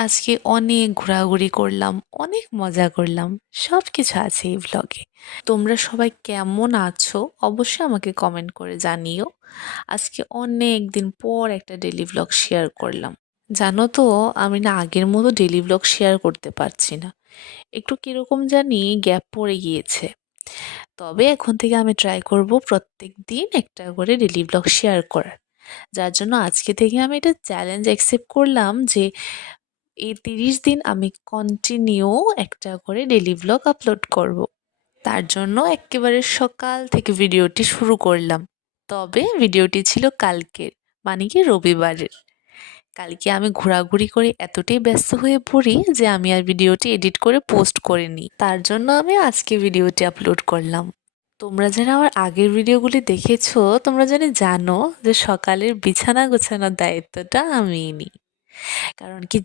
আজকে অনেক ঘোরাঘুরি করলাম, অনেক মজা করলাম। সবকিছু আছে এই ভ্লগে। তোমরা সবাই কেমন আছো অবশ্যই আমাকে কমেন্ট করে জানিও। আজকে অনেক দিন পর একটা ডেইলি ভ্লগ শেয়ার করলাম। জানো তো, আমি না আগের মতো ডেইলি ভ্লগ শেয়ার করতে পারছি না। একটু কিরকম জানি গ্যাপ পড়ে গিয়েছে। তবে এখন থেকে আমি ট্রাই করব প্রত্যেক দিন একটা করে ডেইলি ভ্লগ শেয়ার করার। যার জন্য আজকে থেকে আমি এটা চ্যালেঞ্জ অ্যাকসেপ্ট করলাম যে এই 30 দিন আমি কন্টিনিউ একটা করে ডেইলি ভ্লগ আপলোড করব। তার জন্য একেবারে সকাল থেকে ভিডিওটি শুরু করলাম। তবে ভিডিওটি ছিল কালকের, মানে কি রবিবারের। কালকে আমি ঘোরাঘুরি করে এতটাই ব্যস্ত হয়ে পড়ি যে আমি আর ভিডিওটি এডিট করে পোস্ট করিনি। তার জন্য আমি আজকে ভিডিওটি আপলোড করলাম। তোমরা যারা আমার আগের ভিডিওগুলি দেখেছো তোমরা জানো যে সকালের বিছানা গোছানোর দায়িত্বটা আমিই নিই। কারণ কি